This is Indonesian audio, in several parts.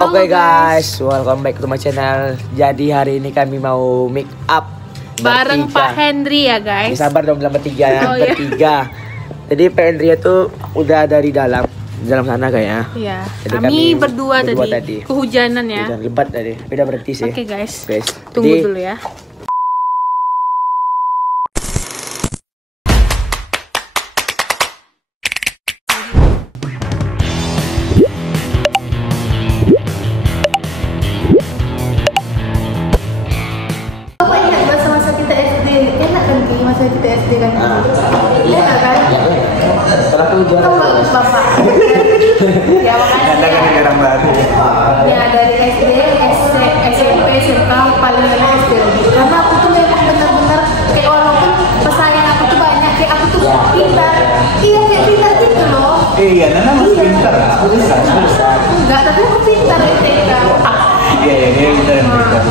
Oke guys, welcome back to my channel. Jadi hari ini kami mau make up bareng bertiga. Pak Hendry ya guys. Sabar dong bilang bertiga ya, Oh, iya. bertiga. Jadi Pak Hendry itu udah dari dalam sana kayaknya. Iya. Jadi Kami berdua tadi. Kehujanan ya. Hujan lebat tadi. Beda berhenti sih. Oke guys. Guys, Tunggu jadi, dulu ya. Bapak ingat masa-masa kita SD, enak kan Ki, masa kita SD kan? Enak kan? setelah kehujanan. Tahu nggak Bapak? Ya makanya. Jarang banget. Ya dari SD, SMP, SMA paling enak SD. Karena aku tuh memang benar-benar kayak walaupun pesaing aku tuh banyak, kayak aku tuh pintar. Iya kayak pintar gitu loh. Iya, Nana masih pintar. Aku bisa. Enggak, tapi aku pintar TK. Iya, dia pintar yang pintar.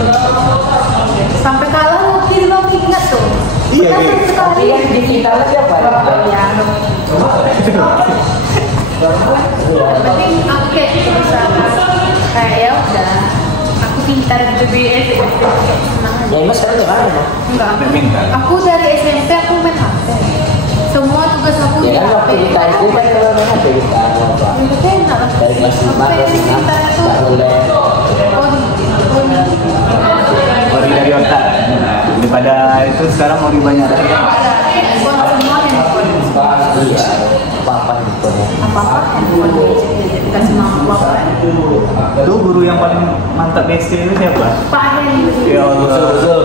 Sampai kalah waktu lo ingat tuh. Iya, Benar iya. sekali. Di kita siapa? Ya. Yang penting aku kayak misalkan kayak ya udah aku pintar gitu di SMP kayak senang aja. Ya mas sekarang gimana? Enggak. Pintar. Aku dari SMP aku main HP. Semua tugas aku di Ya kan HP. waktu kita itu kan kalau main HP kita apa? Itu enak lah. Dari kelas 5 Sampai kelas 6 pintar itu boleh. Ori dari otak. Daripada itu sekarang mau banyak. semua handphone. Iya, apa-apa gitu ya. Apa-apa handphone dikasih mama kan. Itu guru yang paling mantap SD itu siapa? Pak Henry. Ya Allah.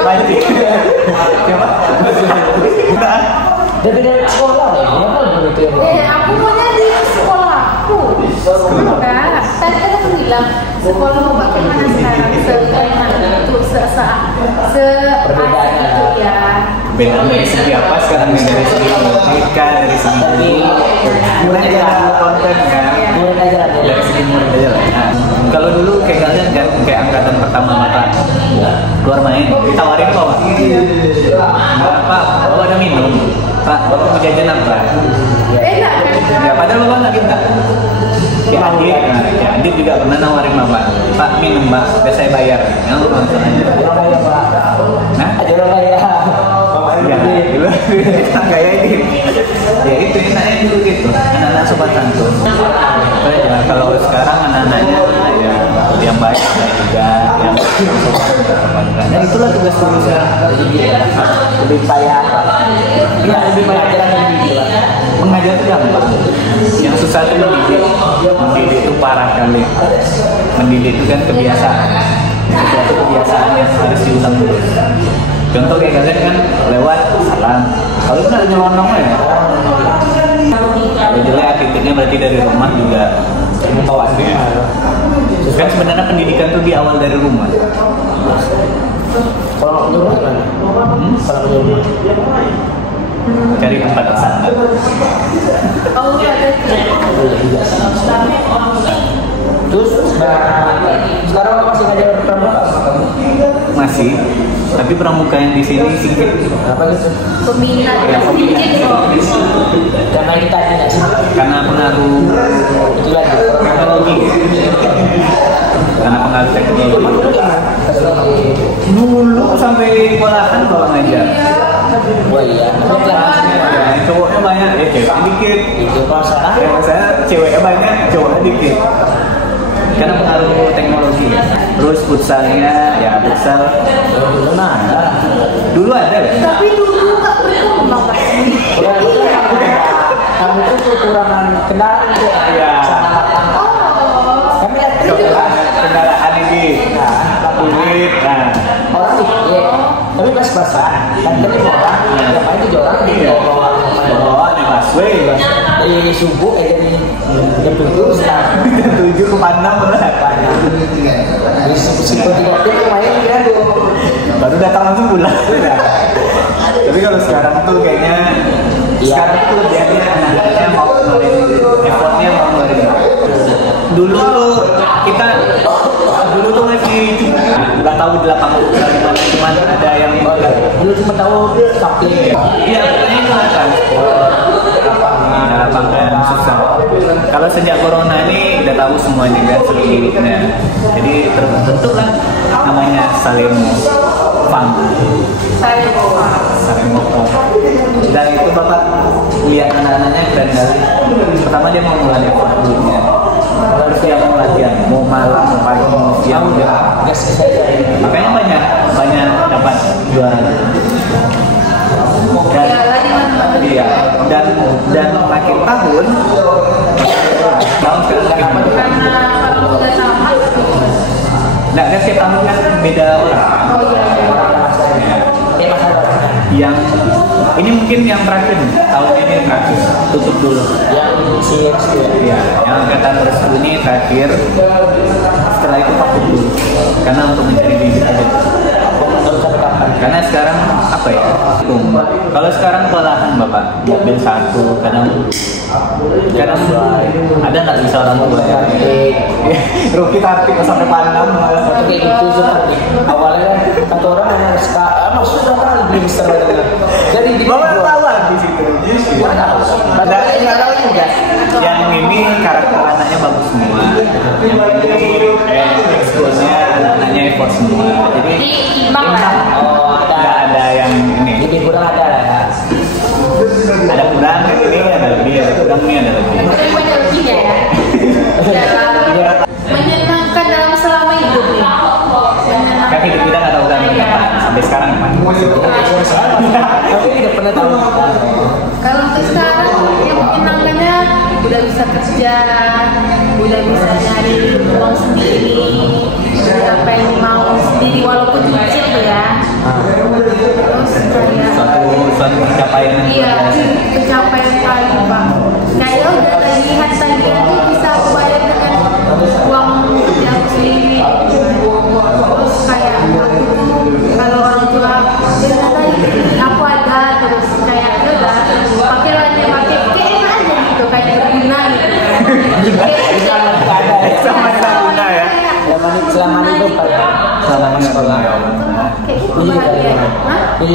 Panci. Siapa? Bukan. Dari sekolah ya, ya kan begitu ya. Aku maunya di sekolahku. Enggak. Tadi kan aku bilang sekolah mau bagaimana sekarang itu Perbedaannya. itu ya. Beda dari segi apa sekarang nih, dari segi logika, dari segi murid aja konten kan. Murid aja lah ya. Dari segi murid aja lah. Nah, kalau dulu kayak kalian kan kayak angkatan pertama mata keluar main, ditawarin kok. Enggak Pak, bawa ada minum. Pak, bapak mau jajan apa? Enak kan? Ya padahal bapak nggak minta. Ya Adit juga pernah nawarin bapak. Pak minum Pak, biar saya bayar. Yang lu langsung aja. Nah, Aja orang kaya. ya, dulu kayak ini. Ya itu enaknya dulu gitu. Anak-anak sobat santun. Ya, kalau sekarang anak-anaknya ya yang baik juga, yang ya itulah tugas dulu sekarang. Lebih payah. Enggak, lebih mengajar mengajar itu gampang. Yang susah itu mendidik. Mendidik itu parah kali. Mendidik itu kan kebiasaan. Sesuatu kebiasaan yang harus diulang dulu. Contoh kayak kalian kan lewat salam. Kalau itu ada nyelonong ya. Kalau jelek attitude-nya berarti dari rumah juga. Kan sebenarnya pendidikan tuh di awal dari rumah. Kalau di rumah gimana? Kalau di rumah. Cari tempat bersandar. Oh ada. Terus sekarang masih ngajar pramuka? Masih, tapi pramuka yang di sini sedikit. Apa gitu? Peminat sedikit kok. Karena kita tidak sih. Karena pengaruh Itu lagi. teknologi. Karena pengaruh teknologi. Dulu sampai sekolahan kalau ngajar. Wah iya. Ya, cowoknya banyak, ya ceweknya dikit. Itu kalau sekarang Ya, saya ceweknya banyak, cowoknya dikit. Karena pengaruh teknologi. Terus futsalnya, ya futsal. dulu ada. Dulu ada ya? Tapi dulu nggak berkembang Pak. Kamu itu kekurangan kendaraan itu. Iya. Kami lihat Kendaraan ini, kulit, nah. orang dikit, tapi pas-pasan. Dan tadi orang, yang main 7 orang di bawah. Oh, di busway. Dari subuh jadi jam 7 sekarang. 7 ke 6 lah. Di subuh 3 jam main kira Baru datang langsung pulang. Tapi kalau sekarang tuh kayaknya sekarang tuh jadinya anak-anaknya mau ngeluarin effortnya mau ngeluarin. Dulu tuh kita dulu tuh masih nggak tahu di lapangan gimana, cuma ada yang dulu cuma tahu sakti. iya pokoknya itu kan lapangan susah. Kalau sejak corona ini udah tahu semuanya kan seluk-beluknya. Jadi terbentuk lah namanya Salemo Farm. Salemo Farm. Dan itu Bapak lihat anak-anaknya keren kali. Pertama dia mau mulai dulunya. Lalu dia mau latihan, mau malam, mau pagi, mau siang. Makanya banyak dapat juara. Dan makin tahun sekarang Karena kalau udah sama. nggak kan setiap tahun kan beda orang. Yang ini mungkin yang terakhir tahun ini terakhir tutup dulu. Ya, yang angkatan resmi ini terakhir. Setelah itu vakum dulu karena untuk mencari bibit aja. Karena sekarang apa ya? Kalau sekarang kewalahan Bapak, mobil satu kadang ada nggak bisa orang tua ya? Ruki tapi sampai pandang kayak gitu seperti awalnya kata orang harus maksudnya kan lebih besar jadi di Bapak tahu di situ. Pada nggak tahu juga. Yang ini karakter anaknya bagus semua. Yang ini ekskulnya anaknya effort semua. Jadi Imbang lah. nggak ada yang ini. jadi kurang ada lah ya. Ada kurang ini ada lebih, ada kurang ini ada lebih. Tapi banyak lebihnya ya. Menyenangkan dalam selama hidup nih. Kan hidup kita nggak tahu kan sampai sekarang masih Tapi tidak pernah tahu. Kalau untuk sekarang yang menyenangkannya udah bisa kerja, udah bisa nyari uang sendiri, udah apa yang mau sendiri walaupun kecil ya. Terus kayak suatu pencapaian. iya pencapaian kali Pak. Kayak udah tagihan tuh bisa aku bayar dengan uang yang sendiri. Terus kayak aku tuh kalau orang tua aku ada terus kayak udah pakai lainnya pakai enak aja gitu kayak berguna gitu. Sama guna ya. Selama hidup selama sekolah. Kayak gitu bahagia. Hah? Jadi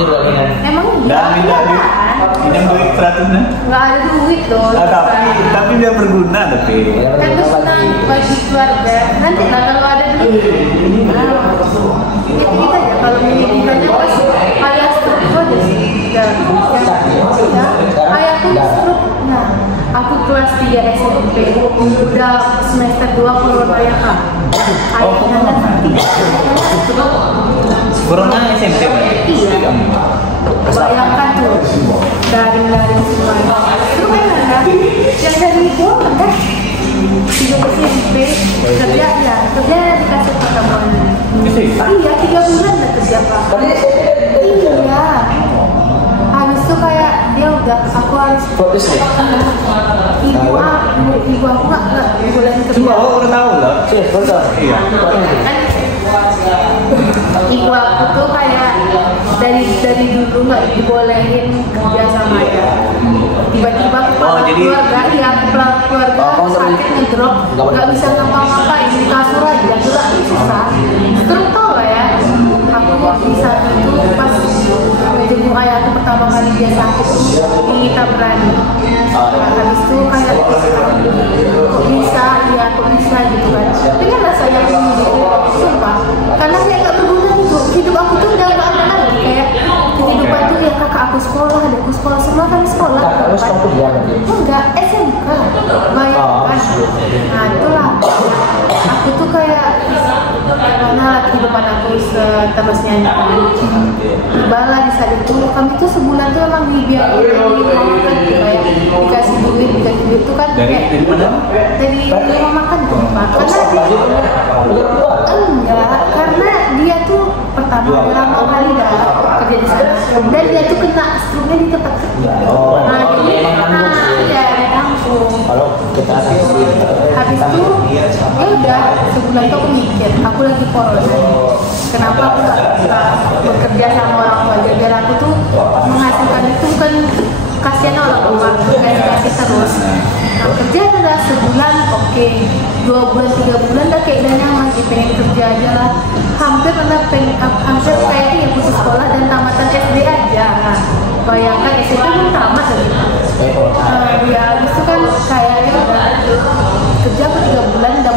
Emang Dan minjem duit 100 nah. nggak ada duit dong. Tapi dia berguna tapi. Kan itu senang bagi keluarga. Nanti lah kalau ada duit. Kita aja kalau milih-milihnya pas ayah stroke itu aja sih. Ayahku stroke. Nah, aku kelas 3 SMP. Udah semester 2 corona ya Kak. Ayahnya Corona SMP berarti. iya. Bayangkan tuh daring semuanya. Itu kan ada yang dari itu kan hidup SMP kerja ya kerja dikasih pertemuan. Iya 3 bulan udah kerja Pak. Iya. Habis itu kayak dia udah aku harus fokus deh. ibu aku nggak boleh kerja. Cuma udah tahu loh. Sih, betul. Iya. Ibu aku tuh kayak dari dulu nggak dibolehin kerja sama dia. Tiba-tiba aku jadi keluarga, iya keluarga sakit ngedrop, nggak bisa ngapa-ngapain di kasur aja, gerak susah. Terus tau lah ya, aku bisa itu pas jenguk ayah aku pertama kali dia sakit di Tabrani. Habis itu kayak kok bisa, ya kok bisa gitu kan. Tapi kan rasanya aku gitu, sumpah. Karena saya nggak berguna hidup aku tuh udah nggak ada lagi kayak kehidupan tuh ya kakak aku sekolah, adikku sekolah, semua kan sekolah. Terus kamu kerja nanti. Enggak, SMK. Bayangkan. Nah itulah. Aku tuh kayak mana kehidupan aku seterusnya kan. Tibalah di saat itu kami tuh sebulan tuh emang dibiayain kan kayak dikasih duit tuh kan kayak dari rumah makan tuh Pak. Enggak, karena dia tuh pertama kali dah kerja di sana dan dia tuh kena stroke di tempat kerja. Iya, langsung. Kalau kita Habis itu ya udah sebulan tuh aku mikir aku lagi corona. Kenapa aku nggak bisa bekerja sama orang tua biar aku tuh menghasilkan itu kan kasihan orang tua kasih terus. Nah, kerja adalah sebulan oke, 2 bulan 3 bulan udah kayak udah nyaman sih pengen kerja aja lah. Hampir kayaknya ya putus sekolah dan tamatan SD aja. Nah, bayangkan SMP belum tamat tadi. Ya habis itu kan kayaknya kerja aku 3 bulan udah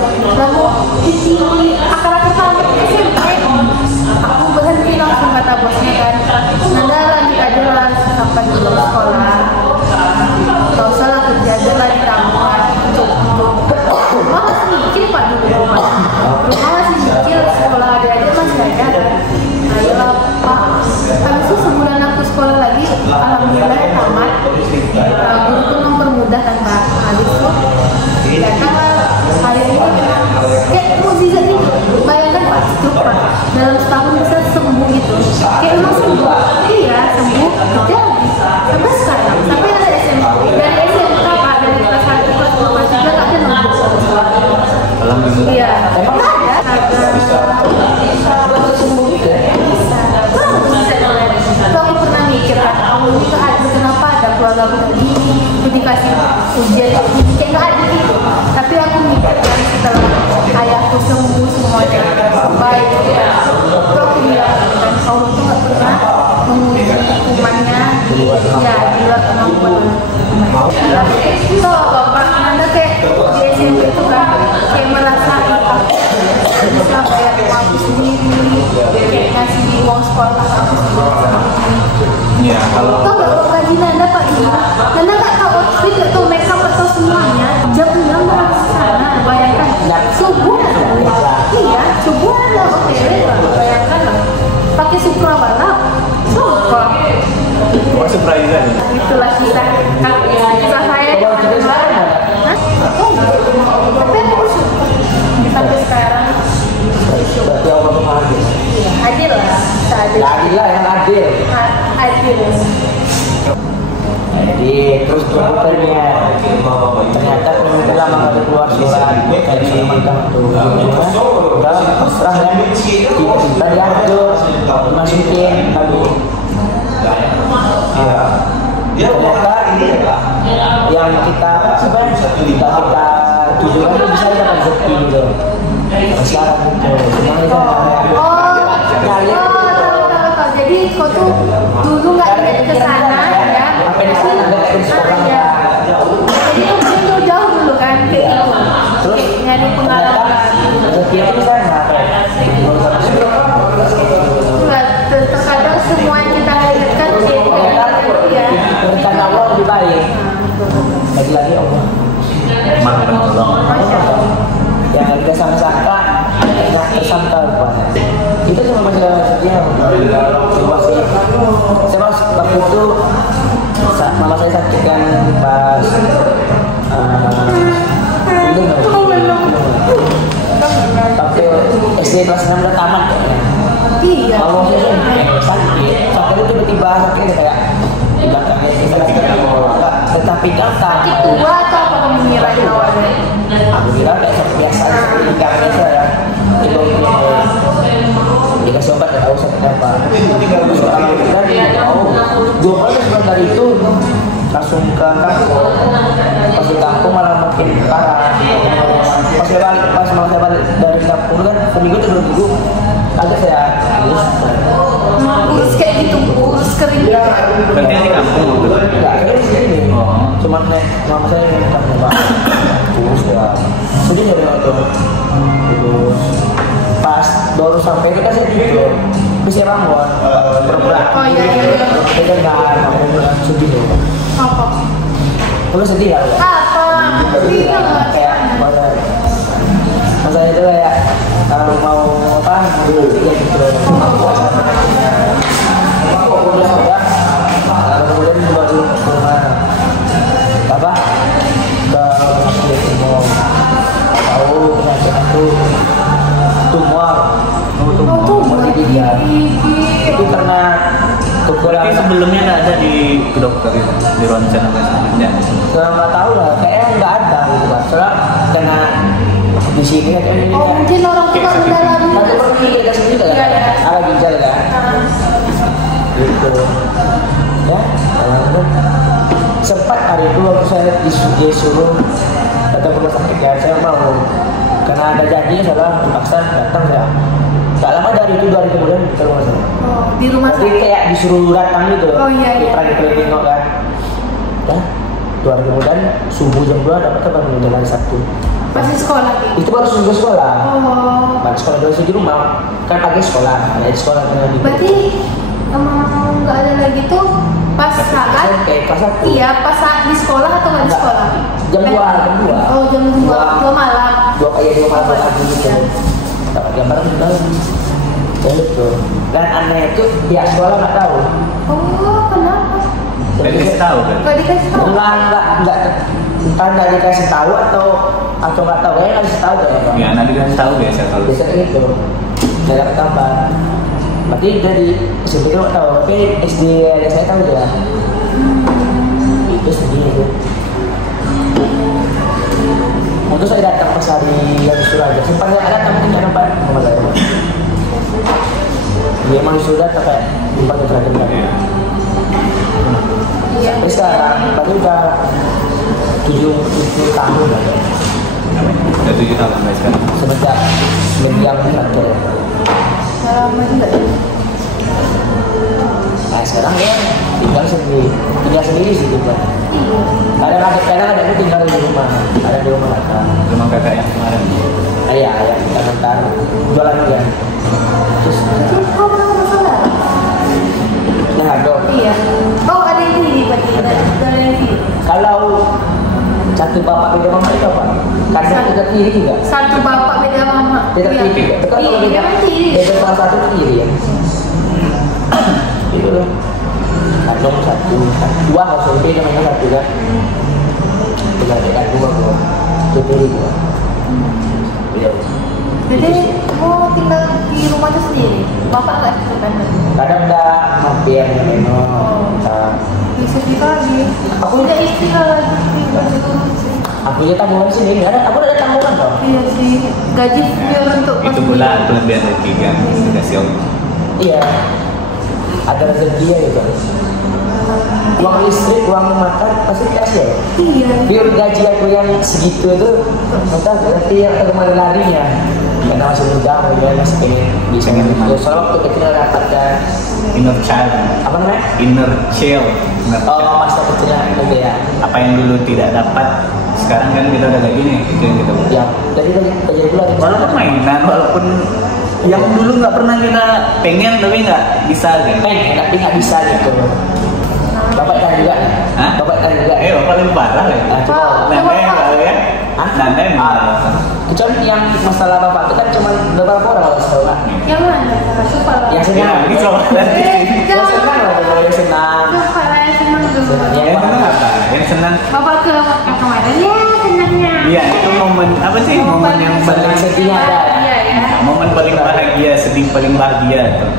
mau di akar-akar tamat SMP. Aku berhenti langsung kata bosnya kan, Nanda lanjut aja lah sampai di sekolah, gak usah lah kerja aja lah di tamat. Rumah masih nyicil pak dulu, rumah masih nyicil, sekolah adik-adik masih ada kan. Ayolah pak, habis itu sebulan aku sekolah lagi, alhamdulillah tamat. Guru pun mempermudah kan kak. Habis itu ya kan akhirnya kayak mukjizat gitu. Bayangkan pak, stroke pak, dalam setahun bisa sembuh gitu. Kayak emang sembuh, iya sembuh, kerja lagi sampai sekarang, sampai ada SMP dan SMK pak, dari kelas 1 kelas 2 kelas 3 nggak ada nembus. Iya, emang ada. Aku pernah mikir kan, aku ini gak ada, kenapa ada keluarga aku tadi dikasih ujian kayak gak ada gitu. Tapi aku mikir kan setelah ayahku sembuh semuanya baik gitu kan, itu aku bilang kan, Allah tuh gak pernah menguji hukumannya ya di luar kemampuan. Tapi itu bapak Nanda kayak di SMP itu kan kayak merasa bisa bayar uang aku sendiri, kayak ngasih uang sekolah aku sendiri. Ya, kalau Kau gak gaji Nanda pak ini, Nanda gak tahu outfit, gak tahu makeup atau semuanya. Jam 6 berangkat ke sana, bayangkan subuh ada, iya subuh ada OTW lah, bayangkan lah. Pakai Supra balap, sumpah. masuk perayaan. Itulah kisah saya dengan kemarin. Tapi aku bersyukur sampai sekarang. Berarti Allah mengadil. Adil lah, adil. Adil lah yang adil. Adil. Jadi terus dokternya ternyata udah lama nggak keluar surat dari makam tuh, udah pasrah kan, kita diatur dimasukin lalu ternyata yang kita sebenarnya kita tujuan itu bisa dapat rezeki gitu sekarang gitu cuma kita nyari jadi kau tuh dulu nggak ingat ke sana ya? Sampai di sana nggak di sekolah ya. Jadi itu jauh dulu kan kayak gitu. Terus nyari pengalaman. rezeki itu di sana. Terkadang semua yang kita ingatkan ya. Rencana Allah lebih baik. Lagi-lagi Allah. Maha penolong. Masya Allah. Yang kita sangka nggak tersangka lupa. Itu cuma masalah sekian. Saya mas waktu itu mama saya sakit kan pas tapi SD kelas 6 udah tamat kayaknya. Iya. Kalau saya sakit itu tiba-tiba sakit kayak di belakangnya tetapi datang. Sakit tua atau apa kamu ngirain awalnya? Aku kira kayak seperti biasa seperti kami saya itu dikasih obat nggak tahu sakit apa. Alhamdulillah tahu 2 bulan sebentar itu langsung ke kampung. Pas di kampung malah makin parah. Pas mau saya balik dari kampung kan seminggu itu 2 minggu ada saya Kurus kayak gitu, kurus kering. Berarti di kampung. nggak ada di sini. Cuma naik mama saya yang kampung pak. Kurus ya. Sudah jadi waktu terus pas baru sampai itu kan saya tidur. Terus saya bangun berberak. Oh iya. Saya kan nggak sedih loh. Apa? Lu sedih ya? Apa? Iya nggak? Kayak masa itu kayak kalau mau apa ya gitu. Udah sudah. Kemudian baru ke rumah apa? Ke masjid mau tahu penyakit itu tumor. Tumor di gigi. Itu karena Berarti sebelumnya nggak ada di dokter itu, di ronsen apa sebelumnya? nggak tahu lah, kayaknya nggak ada gitu kan. Soalnya karena di sini kan ini Oh mungkin orang tua mendalami. nanti pergi kita sendiri kan, ada ginjal kan, gitu. Ya, alhamdulillah. Sempat hari itu waktu saya disuruh datang ke rumah sakit ya, saya mau karena ada janji saya dipaksa datang ya. Gak lama dari itu 2 hari kemudian ke rumah sakit. Di rumah Tapi sakit. kayak disuruh datang gitu. Oh, iya. Pernah tengok kan. Dah. 2 hari kemudian subuh jam 2 dapat kabar meninggal hari Sabtu. Masih sekolah gitu. Itu baru subuh sekolah. Oh. Balik sekolah dulu di rumah. Kan pagi sekolah, ada sekolah tengah di. Berarti nggak ada lagi tuh pas saat kelas 1. iya pas saat di sekolah atau nggak di sekolah? Jam 2. Oh jam 2 malam. 2 malam lagi gitu. Dapat gambar meninggal. Ya betul. Dan aneh itu pihak sekolah nggak tahu. Oh kenapa? Nggak dikasih tahu kan? Nggak dikasih tahu. Enggak entah nggak dikasih tahu atau nggak tahu ya nggak dikasih tahu ya. Ya nanti dikasih tahu biasa kalau. Biasanya gitu. Saya dapat kabar. Berarti dari SMP itu nggak tahu, tapi SD saya tahu dia. Itu sedih itu. Untuk saya datang pas hari yang disuruh aja. Sempat nggak datang mungkin nggak dapat sama saya. Dia emang disuruh datang kayak jumpa ke terakhir kan. Iya. Tapi sekarang, tadi udah 7 tahun lah ya. Udah 7 tahun sampai sekarang. Semenjak mendiang kantor. Lama juga ya. Nah sekarang dia tinggal sendiri sih juga. Kadang ada yang tinggal di rumah, ada di rumah kakak. Rumah kakak yang kemarin. Iya, yang kita bentar jualan juga. Terus, Kok berapa masalah? nah dong. Iya. Oh ada yang kiri berarti ada yang kiri. Kalau satu bapak beda mama itu apa? Kadang kita kiri juga. Satu bapak beda mama. Beda kiri. Itu kan kalau Iya, memang kiri. beda salah satu kiri ya. Itu loh. Kandung 1, 2 harus lebih namanya 1 kan. Tinggal dekat 2 gua. Itu kiri gua. Iya. Jadi mau tinggal di rumah itu sendiri. Bapak nggak ikut kan? Kadang udah mampir memang. Bisa dibagi. Aku Punya istri lagi. Aku aja tabungan sini, aku ada tabungan dong. Iya sih. Gaji biar untuk Itu pula kelebihan rezeki kan dikasih Allah. Iya. Ada rezeki ya gitu. Uang listrik, uang makan pasti dikasih ya. Iya. Biar gaji aku yang segitu itu, entah berarti yang kemana larinya. Karena masih muda, masih pengen bisa gitu. Soalnya waktu kecil dapat kan Inner child. apa namanya? Inner child. Oh masa kecilnya itu ya. Apa yang dulu tidak dapat sekarang kan kita udah kayak gini, itu yang kita buat. Ya, jadi pula. Walaupun mainan, walaupun yang dulu nggak pernah kita pengen tapi nggak bisa kan. Tapi nggak bisa gitu. Bapak kan juga. Hah? Bapak kan juga. Bapak lebih parah ya. Nanda yang kalau ya. Nanda yang parah. Kecuali yang masalah bapak itu kan cuma beberapa orang kalau tahu kan. Yang mana? Coba. Yang senang. Ya, ini coba nanti. Yang senang lah kalau yang senang. Coba lah yang senang dulu. Yang senang apa? Yang senang. Bapak ke Makkah kemarin ya senangnya. Iya, itu momen apa sih? Momen yang paling sedihnya ada. Iya ya. momen paling bahagia, sedih paling bahagia tuh.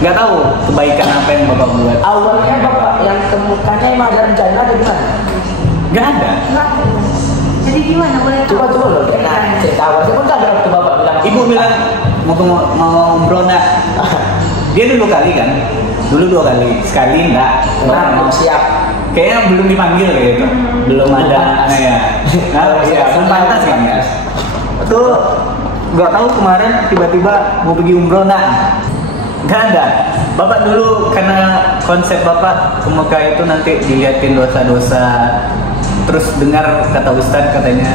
Nggak tahu kebaikan apa yang bapak buat. Awalnya bapak yang temukannya emang ada rencana atau gimana? Nggak ada. Jadi gimana boleh tahu? Coba loh, karena cerita awalnya pun nggak ada waktu bapak bilang. Ibu bilang mau umroh nak. Dia dulu kali kan, dulu 2 kali, sekali enggak. Nah, belum siap. Kayaknya belum dipanggil kayak gitu, belum ada. Nah ya, nah ya, belum pantas kan ya. Tuh nggak tahu kemarin tiba-tiba mau pergi umroh nak. Nggak ada. Bapak dulu karena konsep bapak ke Mekah itu nanti dilihatin dosa-dosa. Terus dengar kata Ustadz katanya,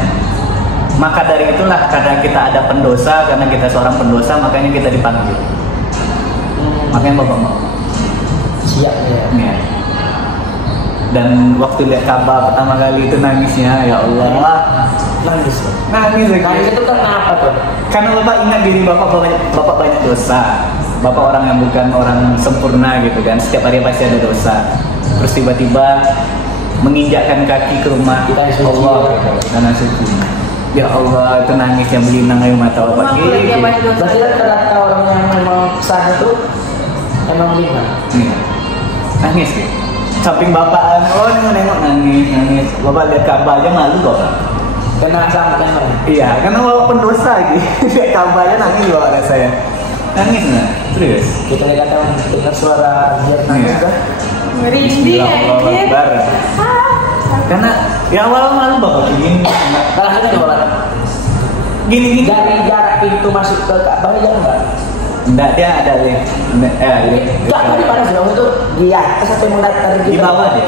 maka dari itulah karena kita ada pendosa, karena kita seorang pendosa makanya kita dipanggil. Makanya bapak mau. Siap ya. Ya. Dan waktu lihat Ka'bah pertama kali itu nangisnya, ya Allah. Nangis. Nangis lagi. Nangis itu kenapa tuh? Karena bapak ingat diri bapak banyak dosa. Bapak orang yang bukan orang sempurna gitu kan. Setiap hari pasti ada dosa. Terus tiba-tiba menginjakkan kaki ke rumah Tanah suci. Allah gitu. Tanah suci. Ya Allah, itu nangisnya melinang air mata bapak. Berarti rata-rata orang yang memang sana itu emang lima. Iya. Nangis gitu. Samping bapak, oh nengok nangis. Bapak lihat Ka'bah aja malu bapak. Kena sama kan? Iya, karena bapak pendosa gitu. Lihat Ka'bah aja nangis bapak ada saya. Nangis nggak? Serius? Kita lihat dengar suara dia nangis Iya. kan? Merinding ya ini. Bismillahirrahmanirrahim. Karena ya awal malu bapak gini. Kalau ada coba Gini. dari jarak pintu masuk ke Ka'bah jauh nggak? Enggak, dia ada lift. Lift. Enggak, tadi pada sebelum itu di atas atau mendatar gitu? Di bawah dia.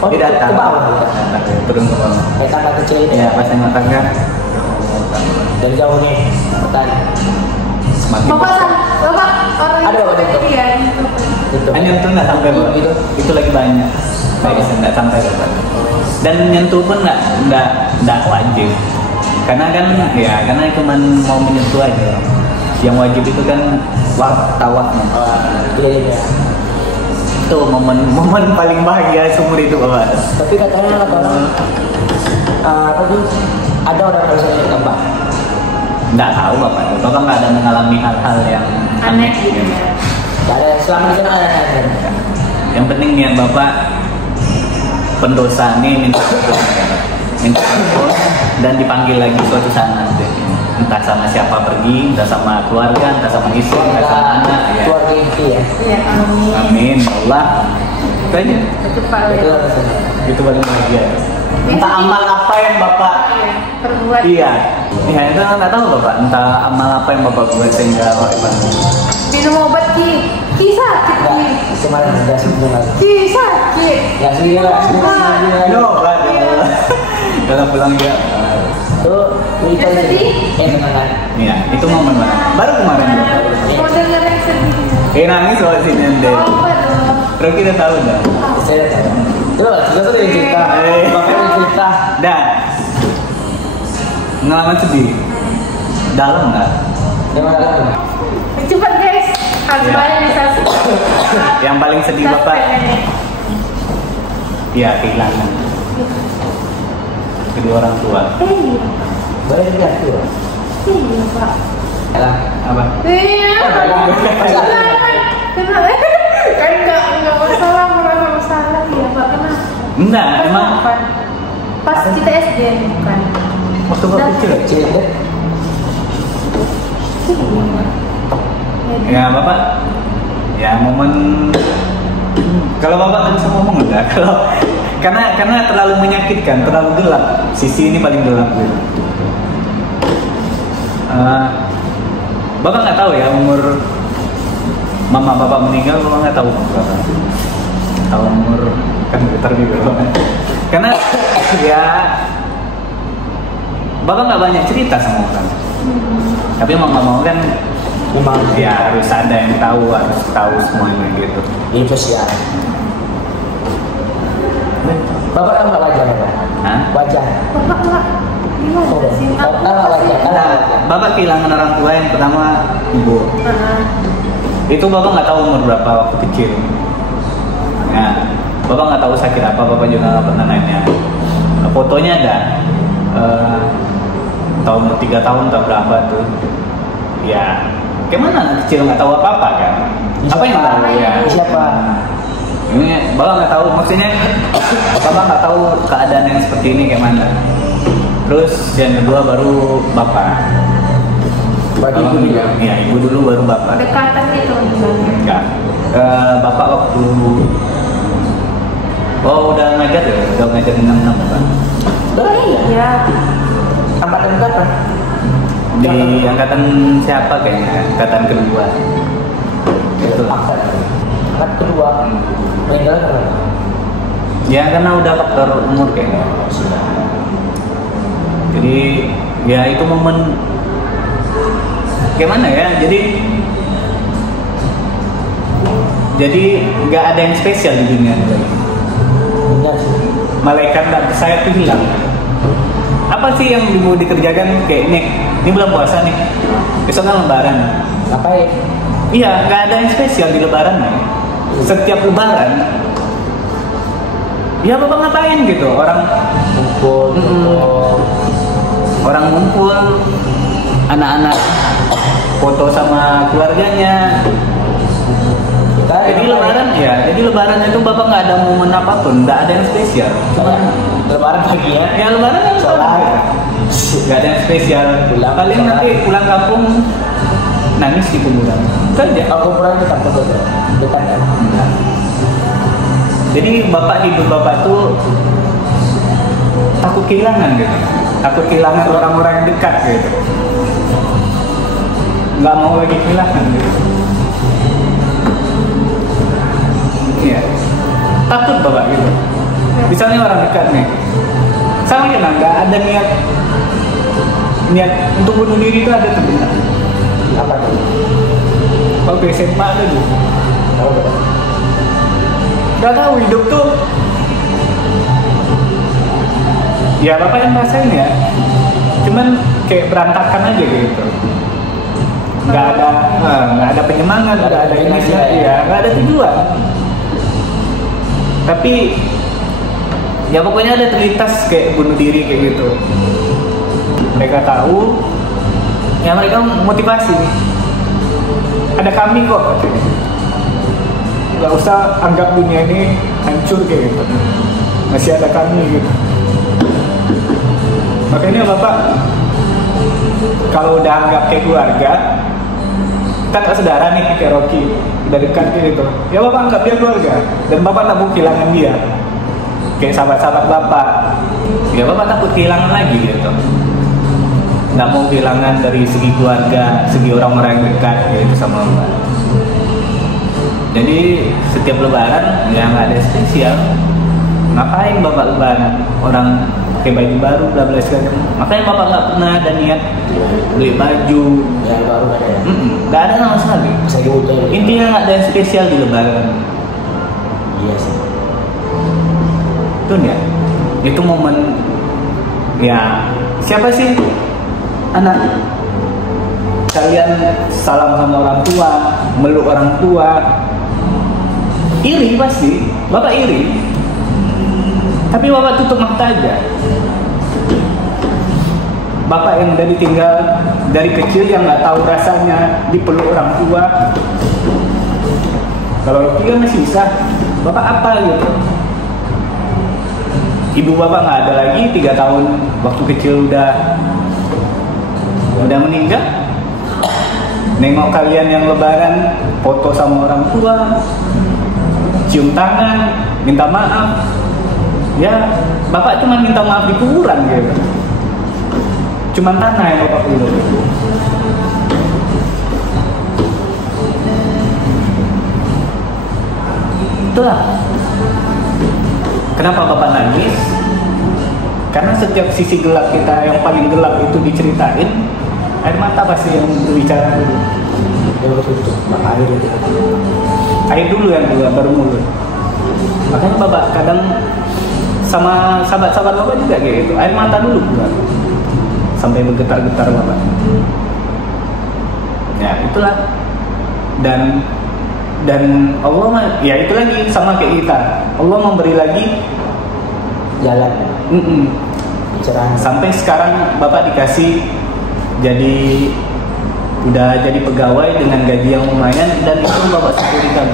Oh, Dia datang. ke bawah. Turun ke bawah. Kayak tangga kecil itu. Ya, pas tengok tangga. Dari jauh nih, petani. Semakin Bapak orang Ada bapak itu? Iya. Gitu. nyentuh nggak sampai Pak. Gitu. Itu lagi banyak. Kayaknya nggak sampai Pak. Dan nyentuh pun nggak wajib. Karena kan ya karena cuma mau menyentuh aja. Yang wajib itu kan tawaf. Iya. Itu momen paling bahagia seumur itu Bapak. Tapi katanya orang apa tuh ada orang yang bisa ditambah. Nggak tahu Bapak. Bapak nggak ada mengalami hal-hal yang Aneh gitu ya. Gak ada selama di sana ada. Yang penting niat Bapak pendosa ini minta ampun dan dipanggil lagi suatu saat nanti. Entah sama siapa pergi, entah sama keluarga, entah sama istri, entah sama anak. Ya. Keluarga inti ya. Iya, amin. Amin, Allah. Itu aja. Itu paling. Itu paling bahagia. Entah amal apa yang Bapak Perbuat. iya, itu nggak tahu Bapak. Entah amal apa yang Bapak buat sehingga Minum obat ki sakit ki. Kemarin sudah sebelum lagi. Ki sakit. Ya sih lah. Obat. Dalam pulang dia. Tuh, itu sedih? tenang. Iya, itu momen banget. Baru kemarin. Mau denger yang sedih. Nangis loh sini deh. Apa dong? Terus kita tahu dah. Saya tahu. Itu kita tuh yang cerita. Makanya yang cerita. Dan pengalaman sedih. Dalam nggak? Yang mana? Cepat guys. Harus Iya. banyak bisa. Yang paling sedih Bapak? Iya, kehilangan kedua orang tua. Iya. Boleh dilihat tuh. Iya Pak. Elah. Apa? Iya. Kenapa? Kan enggak masalah, merasa masalah ya Pak. Kenapa? Enggak, emang Kapan? Pas kita SD bukan. waktu Bapak kecil. Kecil ya. Ya Bapak, ya momen kalau Bapak nggak bisa ngomong enggak, kalau karena terlalu menyakitkan, terlalu gelap. Sisi ini paling gelap gitu. Bapak nggak tahu ya umur mama Bapak meninggal, Bapak nggak tahu berapa. Kalau umur kan getar juga Bapak. Karena ya Bapak nggak banyak cerita sama orang. Tapi mau kan Memang ya harus ada yang tahu, harus tahu semuanya gitu. itu sih ya. Bapak tahu nggak wajah Bapak? Hah? Wajah. Bapak enggak. Gimana sih? Tahu nggak wajah? Nah, Bapak kehilangan orang tua yang pertama ibu. Itu Bapak nggak tahu umur berapa waktu kecil. Ya, Bapak nggak tahu sakit apa, Bapak juga nggak pernah nanya. Fotonya ada. Tahun 3 tahun atau berapa tuh? Ya, gimana anak kecil nggak tahu apa-apa kan? Apa yang tahu ya? Siapa? Ini Bapak nggak tahu, maksudnya Bapak nggak tahu keadaan yang seperti ini kayak mana. Terus yang kedua baru Bapak. Bagi ibu dia. Ya, ibu dulu baru Bapak. Dekatan gitu misalnya. Enggak. Bapak waktu udah ngajar ya, udah ngajar 6 Bapak. Iya. Angkatan berapa? Di angkatan siapa kayaknya? Angkatan kedua. Itu. Angkatan kedua. Meninggal kenapa? Ya karena udah faktor umur kayaknya. Jadi ya itu momen gimana ya? Jadi nggak ada yang spesial di dunia ini lagi. Benar sih. Malaikat saya tuh hilang. Apa sih yang mau dikerjakan kayak ini bulan puasa nih, besok kan lebaran. Ngapain? Iya, nggak ada yang spesial di lebaran nih. Setiap lebaran, ya Bapak ngapain gitu? Orang orang ngumpul, anak-anak foto sama keluarganya. Jadi lebaran ya, jadi lebaran itu Bapak nggak ada momen apapun, nggak ada yang spesial. Cuma lebaran pagi ya. ya lebaran kan Sholat. nggak ada yang spesial. Paling sholat. nanti pulang kampung nangis di kuburan. Itu aja. Kalau kuburan dekat betul. Dekat kan? Jadi hidup Bapak tuh takut kehilangan gitu. Takut kehilangan orang-orang yang dekat gitu. nggak mau lagi kehilangan gitu. Iya, takut bapak gitu. Misalnya orang dekat nih, sama ya nggak ada niat untuk bunuh diri itu ada sebenarnya. Apa tuh? Waktu SMA ada tuh. Tahu nggak? Gak tahu hidup tuh. Ya bapak yang rasain ya. Cuman kayak berantakan aja gitu. Nggak ada penyemangat, nggak ada inisiatif, ya, nggak ada tujuan. Tapi ya pokoknya ada terlintas kayak bunuh diri kayak gitu. Mereka tahu, ya mereka motivasi. Ada kami kok. Nggak usah anggap dunia ini hancur kayak gitu. Masih ada kami gitu. Makanya bapak kalau udah anggap kayak keluarga, kan saudara nih kayak Rocky, udah dekat gitu. Ya bapak anggap dia keluarga, dan bapak tak mau kehilangan dia. Kayak sahabat-sahabat bapak, ya bapak takut kehilangan lagi gitu. Nggak mau kehilangan dari segi keluarga, segi orang-orang yang dekat gitu sama bapak. Jadi setiap lebaran ya nggak ada spesial. Ngapain bapak lebaran? Orang pakai baju baru, bla bla segala. Makanya bapak nggak pernah ada niat beli baju Yang baru ada ya? nggak ada sama sekali. Saya butuh. Intinya nggak ada yang spesial di lebaran. Iya sih. Itu ya, itu momen ya. Siapa sih anak kalian salam sama orang tua, meluk orang tua, iri pasti, bapak iri. Tapi bapak tutup mata aja. Bapak yang udah ditinggal dari kecil yang nggak tahu rasanya dipeluk orang tua. Kalau Rocky kan masih bisa, bapak apa gitu? Ibu bapak nggak ada lagi, 3 tahun waktu kecil udah meninggal. Nengok kalian yang lebaran, foto sama orang tua, cium tangan, minta maaf. Ya, bapak cuma minta maaf di kuburan gitu. Cuman tanah yang bapak peluk. Itulah kenapa bapak nangis. Karena setiap sisi gelap kita yang paling gelap itu diceritain, air mata pasti yang berbicara dulu. Yang tutup, maka air itu. Air dulu yang keluar, baru mulut. Makanya bapak kadang sama sahabat-sahabat bapak juga kayak gitu, air mata dulu keluar sampai bergetar-getar bapak. Ya itulah. Dan Allah ya itu lagi sama kayak kita. Allah memberi lagi Jalan. Cerah. Sampai sekarang bapak dikasih udah jadi pegawai dengan gaji yang lumayan, dan itu bapak syukurikan.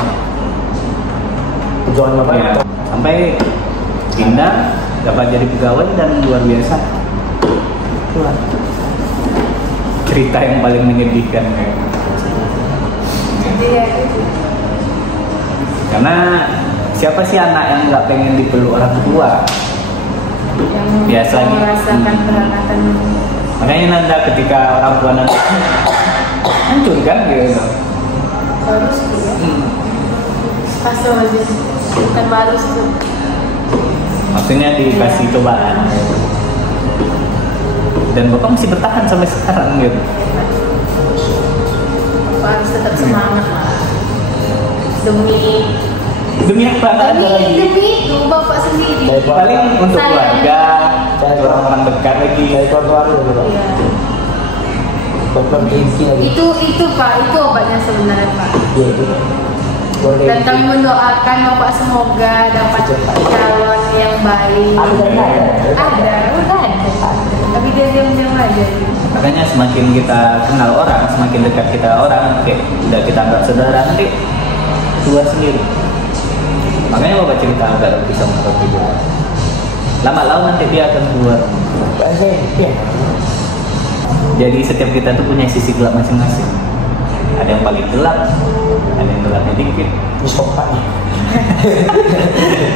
Tujuan bapak Ya, sampai pindah dapat jadi pegawai dan luar biasa. Itulah cerita yang paling menyedihkan. Jadi ya gitu. Karena siapa sih anak yang nggak pengen dipeluk orang tua? Yang Biasa lagi. merasakan kehangatan. Makanya Nanda ketika orang tua Nanda hancur kan gitu. Bagus gitu ya. Pas aja. Bukan baru sih. Maksudnya dikasih cobaan. Dan bapak masih bertahan sampai sekarang gitu. Bapak harus tetap semangat lah. Demi apa? Ada lagi. Demi itu bapak sendiri. Paling untuk Saya. keluarga, orang-orang dekat lagi. Dari keluarga dulu pak. Iya. Bapak tinggi lagi. Itu Pak, itu obatnya sebenarnya Pak. Iya itu. Keluarga Dan inti. kami mendoakan Bapak semoga dapat calon yang baik. Ada. Udah ada. Tapi dia diam-diam aja. Makanya semakin kita kenal orang, semakin dekat kita orang, kayak udah kita anggap saudara, nanti keluar sendiri. Makanya bapak cerita agak bisa mengerti juga. Lama-lama nanti dia akan keluar. Iya. Jadi setiap kita tuh punya sisi gelap masing-masing. Ada yang paling gelap, ada yang gelapnya dikit. Terus pak.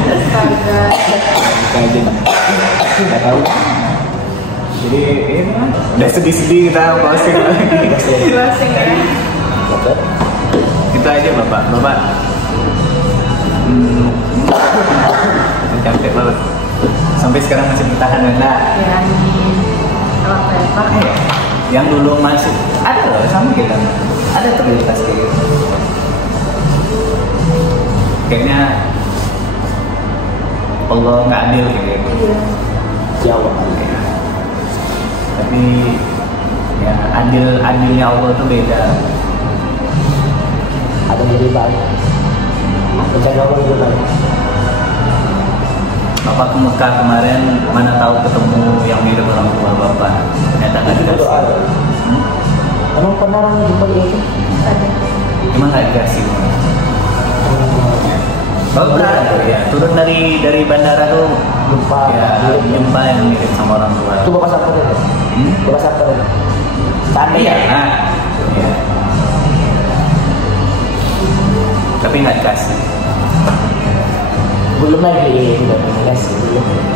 Astaga. Buka aja. Nggak tahu. Jadi udah sedih-sedih kita closing lagi. Closing ya. Oke. Itu aja Bapak. Capek banget. Sampai sekarang masih bertahan ya. Nah, Ya, apa ya? yang dulu masih ada loh sama kita. Ada terlintas kayak gitu. Kayaknya Allah nggak adil kayak gitu. Iya. Jawab. Ya. Tapi ya adilnya Allah tuh beda. Ada yang lebih baik. Rencana Allah lebih baik. Bapak ke Mekah kemarin, mana tahu ketemu yang mirip orang tua Bapak. Ternyata nggak Itu dikasih. doa. Emang pernah orang jumpa dia itu? Emang nggak dikasih. Bapak ya turun dari bandara tuh Lupa. ya jumpa yang mirip sama orang tua. Itu Bapak Sabtu itu. Bapak Sabtu itu. Tadi Iya. ya. Ya. Tapi nggak dikasih. Belum lagi, belum dikasih. Belum.